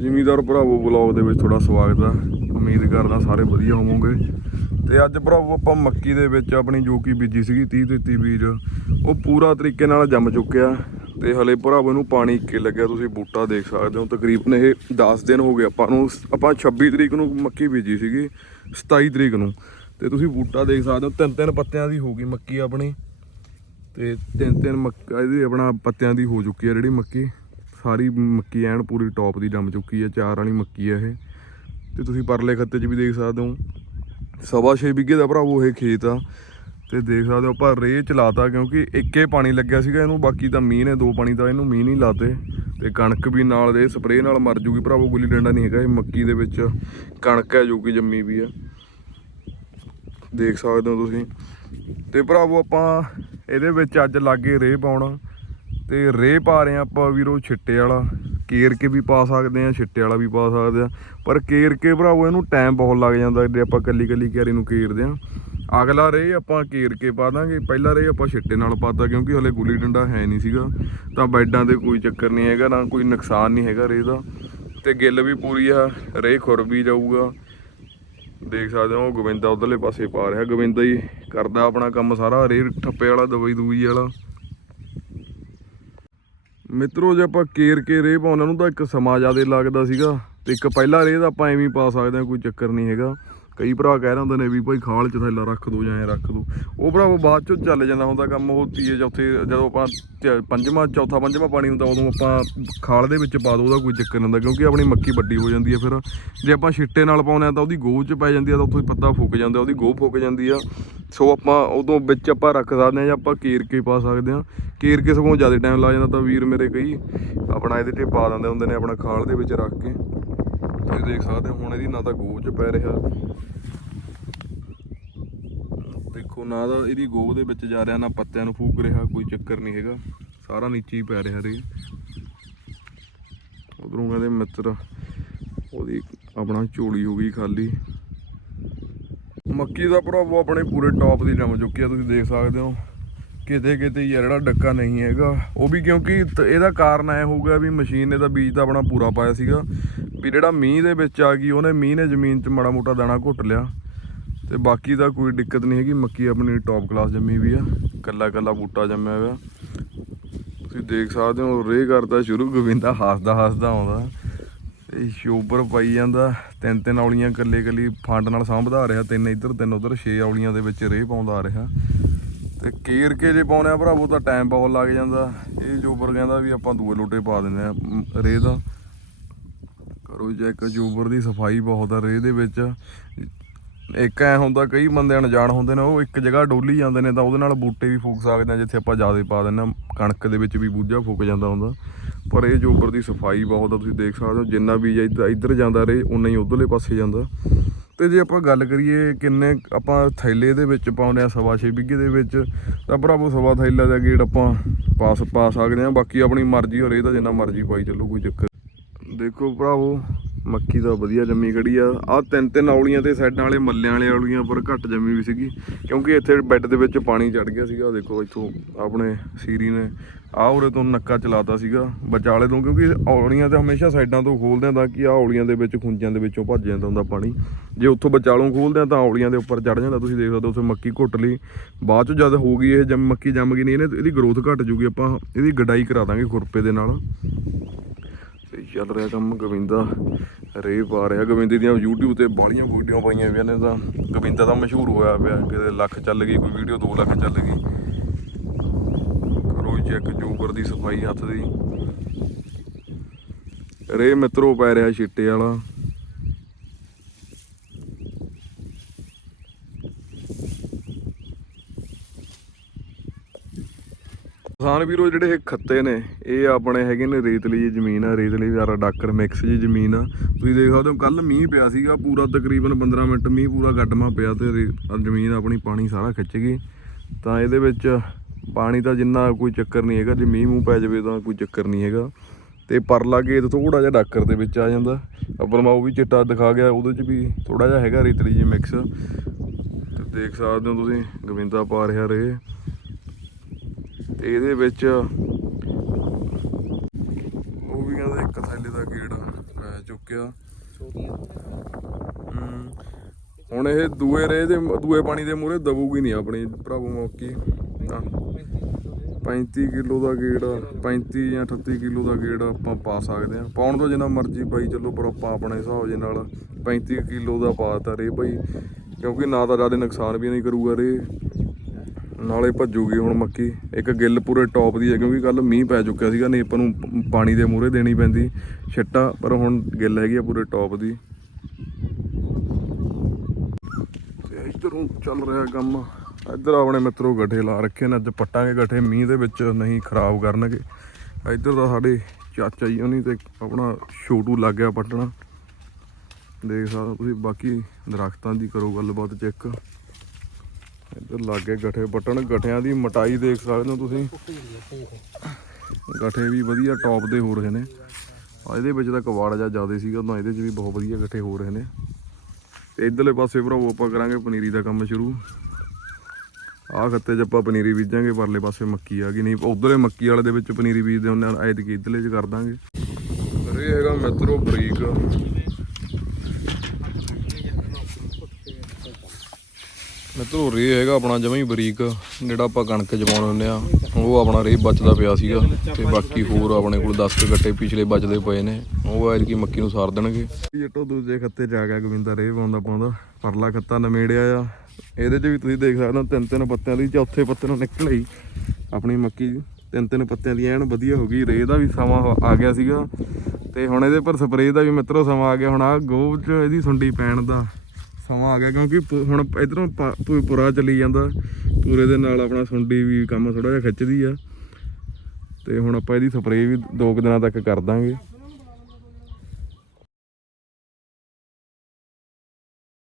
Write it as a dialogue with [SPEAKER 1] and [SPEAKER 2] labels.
[SPEAKER 1] ਜ਼ਿਮੀਦਾਰ ਭਰਾਵੋ ਬਲੌਗ ਦੇ ਵਿੱਚ ਤੁਹਾਡਾ ਸਵਾਗਤ ਆ। ਉਮੀਦ ਕਰਦਾ ਸਾਰੇ ਵਧੀਆ ਹੋਵੋਗੇ। ਤੇ ਅੱਜ ਭਰਾਵੋ ਆਪਾਂ ਮੱਕੀ ਦੇ ਵਿੱਚ ਆਪਣੀ ਜੋ ਕੀ ਬੀਜੀ ਸੀਗੀ 30 33 ਬੀਜ, ਉਹ ਪੂਰਾ ਤਰੀਕੇ ਨਾਲ ਜੰਮ ਚੁੱਕਿਆ। ਤੇ ਹਲੇ ਭਰਾਵੋ ਨੂੰ ਪਾਣੀ ਇੱਕੇ ਲੱਗਿਆ, ਤੁਸੀਂ ਬੂਟਾ ਦੇਖ ਸਕਦੇ ਹੋ। ਤਕਰੀਬਨ ਇਹ 10 ਦਿਨ ਹੋ ਗਏ ਆਪਾਂ ਨੂੰ। ਆਪਾਂ 26 ਤਰੀਕ ਨੂੰ ਮੱਕੀ ਬੀਜੀ ਸੀਗੀ 27 ਤਰੀਕ ਨੂੰ। ਤੇ ਤੁਸੀਂ ਬੂਟਾ ਦੇਖ ਸਕਦੇ ਹੋ, ਤਿੰਨ ਤਿੰਨ ਪੱਤਿਆਂ ਦੀ ਹੋ ਗਈ ਮੱਕੀ ਆਪਣੀ। ਤੇ ਤਿੰਨ ਤਿੰਨ ਮੱਕੀ ਇਹਦੀ ਆਪਣਾ ਪੱਤਿਆਂ ਦੀ ਹੋ ਚੁੱਕੀ ਆ ਜਿਹੜੀ ਮੱਕੀ। ਸਾਰੀ ਮੱਕੀ ਐਨ ਪੂਰੀ ਟੌਪ ਦੀ ਜੰਮ ਚੁੱਕੀ ਹੈ, ਚਾਰ ਵਾਲੀ ਮੱਕੀ ਹੈ ਇਹ। ਤੇ ਤੁਸੀਂ ਪਰਲੇ ਖੱਤੇ 'ਚ ਵੀ ਦੇਖ ਸਕਦੇ ਹੋ। ਸਵਾ ਛੇ ਵਿਗੇ ਦਾ ਭਰਾਵੋ ਇਹ ਖੇਤ ਆ। ਤੇ ਦੇਖ ਸਕਦੇ ਹੋ ਆਪਾਂ ਰੇਹ ਚਲਾਤਾ ਕਿਉਂਕਿ ਇੱਕੇ ਪਾਣੀ ਲੱਗਿਆ ਸੀਗਾ ਇਹਨੂੰ, ਬਾਕੀ ਤਾਂ ਮੀਂਹ ਨੇ, ਦੋ ਪਾਣੀ ਤਾਂ ਇਹਨੂੰ ਮੀਂਹ ਨਹੀਂ ਲਾਤੇ। ਤੇ ਕਣਕ ਵੀ ਨਾਲ ਦੇ, ਸਪਰੇਅ ਨਾਲ ਮਰ ਜੂਗੀ ਭਰਾਵੋ ਗੁੱਲੀ ਡੰਡਾ ਨਹੀਂ ਹੈਗਾ ਇਹ ਮੱਕੀ ਦੇ ਵਿੱਚ। ਕਣਕ ਹੈ ਜੋ ਕਿ ਜੰਮੀ ਵੀ ਆ ਦੇਖ ਸਕਦੇ ਹੋ ਤੁਸੀਂ। ਤੇ ਭਰਾਵੋ ਆਪਾਂ ਇਹਦੇ ਵਿੱਚ ਅੱਜ ਲਾਗੇ ਰੇਹ ਪਾਉਣਾ। ਤੇ ਰੇਹ ਪਾ ਰਹੇ ਆ ਆਪਾਂ ਵੀਰੋ ਛਿੱਟੇ ਵਾਲਾ। ਕੇਰ ਕੇ ਵੀ ਪਾ ਸਕਦੇ ਆ ਛਿੱਟੇ ਵਾਲਾ ਵੀ ਪਾ ਸਕਦੇ ਆ ਪਰ ਕੇਰ ਕੇ ਭਰਾਵੋ, ਇਹਨੂੰ ਟਾਈਮ ਬਹੁਤ ਲੱਗ ਜਾਂਦਾ ਜੇ ਆਪਾਂ ਕੱਲੀ ਕੱਲੀ ਕਿਆਰੀ ਨੂੰ ਕੇਰਦੇ ਆ ਅਗਲਾ ਰੇਹ ਆਪਾਂ ਕੇਰ ਕੇ ਪਾ ਦਾਂਗੇ। ਪਹਿਲਾ ਰੇਹ ਆਪਾਂ ਛਿੱਟੇ ਨਾਲ ਪਾਤਾ ਕਿਉਂਕਿ ਹਲੇ ਗੁੱਲੀ ਡੰਡਾ ਹੈ ਨਹੀਂ ਸੀਗਾ। ਤਾਂ ਬੈਡਾਂ ਤੇ ਕੋਈ ਚੱਕਰ ਨਹੀਂ ਹੈਗਾ, ਨਾ ਕੋਈ ਨੁਕਸਾਨ ਨਹੀਂ ਹੈਗਾ ਰੇਹ ਦਾ। ਤੇ ਗਿੱਲ ਵੀ ਪੂਰੀ ਆ, ਰੇਹ ਖੁਰ ਵੀ ਜਾਊਗਾ। ਦੇਖ ਸਕਦੇ ਹੋ ਗੋਬਿੰਦਾ ਉਧਰਲੇ ਪਾਸੇ ਪਾ ਰਿਹਾ। ਗੋਬਿੰਦਾ ਹੀ ਕਰਦਾ ਆਪਣਾ ਕੰਮ ਸਾਰਾ, ਰੇਹ ਠੱਪੇ ਵਾਲਾ ਦਵਾਈ ਦੂਈ ਵਾਲਾ। ਮਿੱਤਰੋ, ਜੇ ਆਪਾਂ ਕੇਰ ਕੇ ਰੇਹ ਪਾਉਣਾ ਨੂੰ ਤਾਂ ਇੱਕ ਸਮਾਂ ਜ਼ਿਆਦੇ ਲੱਗਦਾ ਸੀਗਾ ਤੇ ਇੱਕ ਪਹਿਲਾ ਰੇਹ ਦਾ ਆਪਾਂ ਐਵੇਂ ਪਾ ਸਕਦੇ ਹਾਂ, ਕੋਈ ਚੱਕਰ ਨਹੀਂ ਹੈਗਾ। ਕਈ ਭਰਾ ਕਹਿ ਰਹੇ ਹੁੰਦੇ ਨੇ ਵੀ ਭਾਈ ਖਾਲ ਚ ਥੈਲਾ ਰੱਖ ਦੋ ਜਾਂ ਐਂ ਰੱਖ ਦੋ। ਉਹ ਭਰਾਵੋ ਬਾਅਦ ਚੋਂ ਚੱਲ ਜਾਂਦਾ ਹੁੰਦਾ ਕੰਮ, ਉਹ ਤੀਏ ਚੌਥੇ ਜਦੋਂ ਆਪਾਂ ਚ- ਪੰਜਵਾਂ, ਚੌਥਾ, ਪੰਜਵਾਂ ਪਾਣੀ ਹੁੰਦਾ ਉਦੋਂ ਆਪਾਂ ਖਾਲ ਦੇ ਵਿੱਚ ਪਾ ਦੋ, ਉਹਦਾ ਕੋਈ ਚੱਕਰ ਨਹੀਂ ਹੁੰਦਾ ਕਿਉਂਕਿ ਆਪਣੀ ਮੱਕੀ ਵੱਡੀ ਹੋ ਜਾਂਦੀ ਹੈ ਫਿਰ। ਜੇ ਆਪਾਂ ਛਿੱਟੇ ਨਾਲ ਪਾਉਂਦੇ ਆ ਤਾਂ ਉਹਦੀ ਗੋਹ ਚ ਪੈ ਜਾਂਦੀ ਆ ਤਾਂ ਉੱਥੋਂ ਹੀ ਪੱਤਾ ਫੁੱਕ ਜਾਂਦਾ, ਉਹਦੀ ਗੋਹ ਫੁੱਕ ਜਾਂਦੀ ਆ। ਸੋ ਆਪਾਂ ਉਦੋਂ ਵਿੱਚ ਆਪਾਂ ਰੱਖ ਸਕਦੇ ਆ ਜਾਂ ਆਪਾਂ ਕੇਰ ਕੇ ਪਾ ਸਕਦੇ ਆ ਕੇਰ ਕੇ ਸਗੋਂ ਜ਼ਿਆਦਾ ਟਾਈਮ ਲੱਗ ਜਾਂਦਾ ਤਾਂ ਵੀਰ ਮੇਰੇ ਕਈ ਆਪਣਾ ਇਹਦੇ ਤੇ ਪਾ ਦਿੰਦੇ ਹੁੰਦੇ ਨੇ ਆਪਣਾ ਖਾਲ ਦੇ ਵਿੱਚ ਰੱਖ ਕੇ। ਤੁਸੀਂ ਦੇਖ ਸਕਦੇ ਹੋ, ਹੁਣ ਇਹਦੀ ਨਾ ਤਾਂ ਗੋਹ ਚ ਪੈ ਰਿਹਾ। ਦੇਖੋ, ਨਾ ਤਾਂ ਇਹਦੀ ਗੋਹ ਦੇ ਵਿੱਚ ਜਾ ਰਿਹਾ, ਨਾ ਪੱਤਿਆਂ ਨੂੰ ਫੂਕ ਰਿਹਾ, ਕੋਈ ਚੱਕਰ ਨਹੀਂ ਹੈਗਾ। ਸਾਰਾ ਨੀਚੇ ਹੀ ਪੈ ਰਿਹਾ ਰੇ ਉਧਰੋਂ ਕਹਿੰਦੇ ਮਿੱਤਰ, ਉਹਦੀ ਆਪਣਾ ਝੋਲੀ ਹੋ ਗਈ ਖਾਲੀ। ਮੱਕੀ ਦਾ ਭਰਾਵੋ, ਆਪਣੇ ਪੂਰੇ ਟੌਪ ਦੀ ਜੰਮ ਚੁੱਕੀ ਆ, ਤੁਸੀਂ ਦੇਖ ਸਕਦੇ ਹੋ। ਕਿਤੇ ਕਿਤੇ ਯਾਰ, ਜਿਹੜਾ ਡੱਕਾ ਨਹੀਂ ਹੈਗਾ। ਉਹ ਵੀ ਕਿਉਂਕਿ ਇਹਦਾ ਕਾਰਨ ਐ ਹੋਊਗਾ ਵੀ ਮਸ਼ੀਨ ਨੇ ਤਾਂ ਬੀਜ ਤਾਂ ਆਪਣਾ ਪੂਰਾ ਪਾਇਆ ਸੀਗਾ। ਵੀ ਜਿਹੜਾ ਮੀਂਹ ਦੇ ਵਿੱਚ ਆ ਗਈ, ਉਹਨੇ ਮੀਂਹ ਨੇ ਜ਼ਮੀਨ 'ਚ ਮਾੜਾ ਮੋਟਾ ਦਾਣਾ ਘੁੱਟ ਲਿਆ। ਤੇ ਬਾਕੀ ਦਾ ਕੋਈ ਦਿੱਕਤ ਨਹੀਂ ਹੈਗੀ। ਮੱਕੀ ਆਪਣੀ ਟੌਪ ਕਲਾਸ ਜੰਮੀ ਵੀ ਆ। ਕੱਲਾ ਕੱਲਾ ਬੂਟਾ ਜੰਮਿਆ ਹੋਇਆ। ਤੁਸੀਂ ਦੇਖ ਸਕਦੇ ਹੋ ਰੇ ਕਰਦਾ ਸ਼ੁਰੂ ਗੋਬਿੰਦਾ ਹੱਸਦਾ ਹੱਸਦਾ ਆਉਂਦਾ। ਤੇ ਸ਼ੋਬਰ ਪਾਈ ਜਾਂਦਾ। ਤਿੰਨ ਤਿੰਨ ਔਲੀਆਂ ਕੱਲੇ ਕੱਲੀ ਫੰਡ ਨਾਲ ਸਾਂਭਦਾ ਆ ਰਿਹਾ। ਤਿੰਨ ਇੱਧਰ ਤਿੰਨ ਉੱਧਰ ਛੇ ਔਲੀਆਂ ਦੇ ਵਿੱਚ ਰੇਹ ਪਾਉਂਦਾ ਆ ਰਿਹਾ। ਤੇ ਕੇਰ ਕੇ ਜੇ ਪਾਉਣੇ ਆ ਭਰਾਵੋ ਤਾਂ ਟਾਈਮ ਬਹੁਤ ਲੱਗ ਜਾਂਦਾ। ਇਹ ਜੋਬਰ ਕਹਿੰਦਾ ਵੀ ਆਪਾਂ ਦੂਏ ਲੋਟੇ ਪਾ ਦਿੰਦੇ ਆ ਮ, ਰੇਹ ਦਾ। ਕਰੋ ਚੈੱਕ ਜੋਬਰ ਦੀ ਸਫ਼ਾਈ ਬਹੁਤ ਆ ਰੇਹ ਦੇ ਵਿੱਚ। ਇੱਕ ਐ ਹੁੰਦਾ ਕਈ ਬੰਦੇ ਅਣਜਾਣ ਹੁੰਦੇ ਨੇ, ਉਹ ਇੱਕ ਜਗ੍ਹਾ ਡੋਲੀ ਜਾਂਦੇ ਨੇ ਤਾਂ ਉਹਦੇ ਨਾਲ ਬੂਟੇ ਵੀ ਫੂਕ ਸਕਦੇ ਆ, ਜਿੱਥੇ ਆਪਾਂ ਜ਼ਿਆਦਾ ਪਾ ਦਿੰਦੇ ਆ, ਕਣਕ ਦੇ ਵਿੱਚ ਵੀ ਬੂਝਾ ਫੂਕ ਜਾਂਦਾ ਹੁੰਦਾ। ਪਰ ਇਹ ਜੋਬਰ ਦੀ ਸਫ਼ਾਈ ਬਹੁਤ ਆ, ਤੁਸੀਂ ਦੇਖ ਸਕਦੇ ਹੋ, ਜਿੰਨਾ ਵੀ ਇੱਧਰ ਇੱਧਰ ਜਾਂਦਾ ਰਹੇ ਉਨਾ ਹੀ ਉਧਰਲੇ ਪਾਸੇ ਜਾਂਦਾ। ਤੇ ਜੇ ਆਪਾਂ ਗੱਲ ਕਰੀਏ ਕਿੰਨੇ ਆਪਾਂ ਥੈਲੇ ਦੇ ਵਿੱਚ ਪਾਉਂਦੇ ਆ, ਸਵਾ ਛੇ ਵਿਗੇ ਦੇ ਵਿੱਚ, ਤਾਂ ਭਰਾਵੋ ਸਵਾ ਥੈਲਾ ਦਾ ਗੇੜ ਆਪਾਂ ਪਾਸ ਪਾ ਸਕਦੇ ਆ, ਬਾਕੀ ਆਪਣੀ ਮਰਜ਼ੀ ਹੋ ਇਹਦਾ ਜਿੰਨਾ ਮਰਜ਼ੀ ਪਾਈ ਚੱਲੋ, ਕੋਈ ਚੱਕਰ ਦੇਖੋ ਭਰਾਵੋ ਮੱਕੀ ਤਾਂ ਵਧੀਆ ਜੰਮੀ ਖੜੀ ਆ। ਆ ਤਿੰਨ ਤਿੰਨ ਔਲੀਆਂ ਤੇ ਸਾਈਡਾਂ ਵਾਲੇ ਮੱਲਿਆਂ ਵਾਲੇ ਔਲੀਆਂ ਪਰ ਘੱਟ ਜੰਮੀ ਵੀ ਸੀਗੀ। ਕਿਉਂਕਿ ਇੱਥੇ ਬੈੱਡ ਦੇ ਵਿੱਚ ਪਾਣੀ ਚੜ ਗਿਆ ਸੀਗਾ। ਦੇਖੋ ਇੱਥੋਂ ਆਪਣੇ ਸੀਰੀ ਨੇ ਆਹ ਉਰੇ ਤੋਂ ਨੱਕਾ ਚਲਾਤਾ ਸੀਗਾ ਵਿਚਾਲੇ ਤੋਂ, ਕਿਉਂਕਿ ਔਲੀਆਂ ਤੇ ਹਮੇਸ਼ਾ ਸਾਈਡਾਂ ਤੋਂ ਖੋਲਦੇ ਆ ਤਾਂ ਕਿ ਆ ਔਲੀਆਂ ਦੇ ਵਿੱਚ ਖੁੰਝਾਂ ਦੇ ਵਿੱਚੋਂ ਭੱਜ ਜਾਂਦਾ ਹੁੰਦਾ ਪਾਣੀ। ਜੇ ਉੱਥੋਂ ਵਿਚਾਲੋਂ ਖੋਲਦੇ ਆ ਤਾਂ ਔਲੀਆਂ ਦੇ ਉੱਪਰ ਚੜ ਜਾਂਦਾ। ਤੁਸੀਂ ਦੇਖ ਸਕਦੇ ਹੋ ਉੱਥੇ ਮੱਕੀ ਘੁੱਟ ਲਈ। ਬਾਅਦ ਚ ਜਦ ਹੋ ਗਈ ਇਹ ਜੰਮ ਮੱਕੀ ਜੰਮ ਗਈ ਨਹੀਂ, ਇਹਨੇ ਇਹਦੀ ਗਰੋਥ ਘਟ ਜੂਗੀ। ਆਪਾਂ ਇਹਦੀ ਗਡਾਈ ਕਰਾ ਦਾਂਗੇ ਖੁਰਪੇ ਦੇ ਨਾਲ। ਚੱਲ ਰਿਹਾ ਕੰਮ ਗੋਬਿੰਦਾ ਰੇ ਪਾ ਰਿਹਾ। ਗੋਬਿੰਦੇ ਦੀਆਂ YouTube ਤੇ ਬਾਲੀਆਂ ਵੀਡੀਓ ਪਾਈਆਂ ਹੋਈਆਂ ਨੇ ਤਾਂ ਗੋਬਿੰਦਾ ਤਾਂ ਮਸ਼ਹੂਰ ਹੋਇਆ ਪਿਆ। ਕਿਤੇ ਲੱਖ ਚੱਲ ਗਈ, ਕੋਈ ਵੀਡੀਓ 2 ਲੱਖ ਚੱਲ ਗਈ। ਕਰੋ ਚੈੱਕ ਜੋਬਰ ਦੀ ਸਫ਼ਾਈ ਹੱਥ ਦੀ। ਰੇ ਮਿੱਤਰੋ ਪੈ ਰਿਹਾ ਛਿੱਟੇ ਵਾਲਾ। ਕਿਸਾਨ ਵੀਰੋ ਜਿਹੜੇ ਇਹ ਖੱਤੇ ਨੇ, ਇਹ ਆਪਣੇ ਹੈਗੇ ਨੇ ਰੇਤਲੀ ਜਿਹੀ ਜ਼ਮੀਨ ਆ, ਰੇਤਲੀ ਯਾਰਾ ਡਾਕਰ ਮਿਕਸ ਜੀ ਜ਼ਮੀਨ ਆ। ਤੁਸੀਂ ਦੇਖ ਸਕਦੇ ਹੋ ਕੱਲ ਮੀਂਹ ਪਿਆ ਸੀਗਾ, ਪੂਰਾ ਤਕਰੀਬਨ 15 ਮਿੰਟ ਮੀਂਹ ਪੂਰਾ ਗੱਡਮਾ ਪਿਆ ਤੇ ਰੇ- ਜ਼ਮੀਨ ਆਪਣੀ ਪਾਣੀ ਸਾਰਾ ਖਿੱਚ ਗਈ। ਤਾਂ ਇਹਦੇ ਵਿੱਚ ਪਾਣੀ ਤਾਂ ਜਿੰਨਾ ਕੋਈ ਚੱਕਰ ਨਹੀਂ ਹੈਗਾ, ਜੇ ਮੀਂਹ ਮੂੰਹ ਪੈ ਜਾਵੇ ਤਾਂ ਕੋਈ ਚੱਕਰ ਨਹੀਂ ਹੈਗਾ। ਤੇ ਪਰਲਾ ਗੇਤ ਥੋੜਾ ਜਿਹਾ ਡਾਕਰ ਦੇ ਵਿੱਚ ਆ ਜਾਂਦਾ। ਅੱਬਲ ਮਾ ਉਹ ਵੀ ਚਿੱਟਾ ਦਿਖਾ ਗਿਆ, ਉਹਦੇ ਚ ਵੀ ਥੋੜਾ ਜਿਹਾ ਹੈਗਾ ਰੇਤਲੀ ਜੀ ਮਿਕਸ। ਤੇ ਦੇਖ ਸਕਦੇ ਹੋ ਤੁਸੀਂ ਗਵਿੰਦਾ ਪਾ ਰਿਹਾ ਰਹੇ ਤੇ ਇਹਦੇ ਵਿੱਚ ਉਹ ਵੀ ਕਹਿੰਦੇ ਇੱਕ ਥੈਲੇ ਦਾ ਗੇੜਾ ਚੁੱਕਾ ਚੁੱਕਿਆ। ਹੁਣ ਇਹ ਦੂਏ ਰੇ ਦੇ ਦੂਏ ਪਾਣੀ ਦੇ ਮੂਰੇ ਦਬੂਗੀ ਨਹੀਂ ਆਪਣੀ ਭਰਾਵੋ ਮੌਕੀ। ਹਾਂ 35 ਕਿਲੋ ਦਾ। ਗੇੜਾ 35 ਜਾਂ 38 ਕਿਲੋ ਦਾ ਗੇੜਾ ਆਪਾਂ ਪਾ ਸਕਦੇ ਆ ਪਾਉਣ ਤੋਂ ਜਿੰਨਾ ਮਰਜ਼ੀ ਪਾਈ ਚੱਲੋ ਪਰ ਆਪਾਂ ਆਪਣੇ ਹਿਸਾਬ ਜੇ ਨਾਲ 35 ਕਿਲੋ ਦਾ ਪਾਤਾ ਰੇ ਭਾਈ ਕਿਉਂਕਿ ਨਾ ਤਾਂ ਜ਼ਿਆਦਾ ਨੁਕਸਾਨ ਵੀ ਨਹੀਂ ਕਰੂਗਾ ਰੇ। ਨਾਲੇ ਭੱਜੂਗੀ ਹੁਣ ਮੱਕੀ। ਇੱਕ ਗਿੱਲ ਪੂਰੇ ਟੌਪ ਦੀ ਹੈ, ਕਿਉਂਕਿ ਕੱਲ ਮੀਂਹ ਪੈ ਚੁੱਕਿਆ ਸੀਗਾ ਨਹੀਂ ਆਪਾਂ ਨੂੰ ਪਾਣੀ ਦੇ ਮੂਹਰੇ ਦੇਣੀ ਪੈਂਦੀ ਛਿੱਟਾ, ਪਰ ਹੁਣ ਗਿੱਲ ਹੈਗੀ ਆ ਪੂਰੇ ਟੌਪ ਦੀ। ਤੇ ਇਧਰੋਂ ਚੱਲ ਰਿਹਾ ਕੰਮ। ਇੱਧਰ ਆਪਣੇ ਮਿੱਤਰੋ ਗੱਠੇ ਲਾ ਰੱਖੇ ਨੇ, ਅੱਜ ਪੱਟਾਂਗੇ ਗੱਠੇ, ਮੀਂਹ ਦੇ ਵਿੱਚ ਨਹੀਂ ਖਰਾਬ ਕਰਨਗੇ। ਇੱਧਰ ਦਾ ਸਾਡੇ ਚਾਚਾ ਜੀ, ਉਹਨੀ ਤੇ ਆਪਣਾ ਛੋਟੂ ਲੱਗ ਗਿਆ ਪੱਟਣਾ। ਦੇਖ ਸਕਦੇ ਤੁਸੀਂ, ਬਾਕੀ ਦਰਖਤਾਂ ਦੀ ਕਰੋ ਗੱਲਬਾਤ ਚੈੱਕ। ਇੱਧਰ ਲਾਗੇ ਗਠੇ ਗੱਠੇ ਪੱਟਣ ਗੱਠਿਆਂ ਦੀ ਮਟਾਈ ਦੇਖ ਸਕਦੇ ਹੋ ਤੁਸੀਂ। ਗਠੇ ਵੀ ਵਧੀਆ ਟੌਪ ਦੇ ਹੋ ਰਹੇ ਨੇ। ਆ ਇਹਦੇ ਵਿੱਚ ਤਾਂ ਕਵਾੜ ਜਿਹਾ ਜ਼ਿਆਦਾ ਸੀਗਾ, ਤਾਂ ਇਹਦੇ 'ਚ ਵੀ ਬਹੁਤ ਵਧੀਆ ਗੱਠੇ ਹੋ ਰਹੇ ਨੇ। ਤੇ ਇਧਰਲੇ ਪਾਸੇ ਭਰਾਵੋ ਆਪਾਂ ਕਰਾਂਗੇ ਪਨੀਰੀ ਦਾ ਕੰਮ ਸ਼ੁਰੂ। ਆਹ ਖੱਤੇ 'ਚ ਆਪਾਂ ਪਨੀਰੀ ਬੀਜਾਂਗੇ, ਪਰਲੇ ਪਾਸੇ ਮੱਕੀ ਆ ਗਈ। ਨਹੀਂ, ਉਧਰਲੇ ਮੱਕੀ ਵਾਲੇ ਦੇ ਵਿੱਚ ਪਨੀਰੀ ਬੀਜਦੇ ਹੁੰਦੇ ਆ, ਐਤਕੀ ਇਧਰਲੇ 'ਚ ਕਰ ਦਾਂਗੇ। ਪਰ ਇਹ ਹੈਗਾ ਮਿੱਤਰੋ ਬਰੀਕ। ਮਿੱਤਰੋ ਰੇ ਹੈਗਾ ਆਪਣਾ ਜਮਾਂ ਹੀ ਬਰੀਕ, ਜਿਹੜਾ ਆਪਾਂ ਕਣਕ ਜਮਾਉਣ ਹੁੰਦੇ ਆ, ਉਹ ਆਪਣਾ ਰੇ ਬਚਦਾ ਪਿਆ ਸੀਗਾ, ਤੇ ਬਾਕੀ ਹੋਰ ਆਪਣੇ ਕੋਲ 10 ਕੁ ਗੱਟੇ ਪਿਛਲੇ ਬਚਦੇ ਪਏ ਨੇ, ਉਹ ਐਤਕੀ ਮੱਕੀ ਨੂੰ ਸਾਰ ਦੇਣਗੇ। ਜੱਟੋ ਦੂਜੇ ਖੱਤੇ ਚ ਆ ਗਿਆ ਗੋਬਿੰਦਾ ਰੇ ਪਾਉਂਦਾ ਪਾਉਂਦਾ, ਪਰਲਾ ਖੱਤਾ ਨਮੇੜਿਆ ਆ। ਇਹਦੇ 'ਚ ਵੀ ਤੁਸੀਂ ਦੇਖ ਸਕਦੇ ਹੋ, ਤਿੰਨ ਤਿੰਨ ਪੱਤਿਆਂ ਦੀ, ਚੌਥੇ ਪੱਤੇ ਨੂੰ ਨਿਕਲ ਆਈ ਆਪਣੀ ਮੱਕੀ, ਤਿੰਨ ਤਿੰਨ ਪੱਤਿਆਂ ਦੀ, ਐਨ ਵਧੀਆ ਹੋ ਗਈ ਰੇ ਦਾ ਵੀ ਸਮਾਂ ਆ ਗਿਆ ਸੀਗਾ। ਤੇ ਹੁਣ ਇਹਦੇ ਪਰ ਸਪਰੇਅ ਦਾ ਵੀ ਮਿੱਤਰੋ ਸਮਾਂ ਆ ਗਿਆ, ਹੁਣ ਆ ਗੋਬ 'ਚ ਇਹਦੀ ਸੁੰਡੀ ਪੈਣ ਦਾ। ਸਮਾਂ ਆ ਗਿਆ ਕਿਉਂਕਿ ਪ- ਹੁਣ ਇਧਰੋਂ ਪੂਰਾ ਚਲੀ ਜਾਂਦਾ। ਪੂਰੇ ਦੇ ਨਾਲ ਆਪਣਾ ਸੁੰਡੀ ਵੀ ਕੰਮ ਥੋੜਾ ਜਿਹਾ ਖਿੱਚਦੀ ਆ। ਤੇ ਹੁਣ ਆਪਾਂ ਇਹਦੀ ਸਪਰੇਅ ਵੀ ਦੋ ਕੁ ਦਿਨਾਂ ਤੱਕ ਕਰ ਦਾਂਗੇ।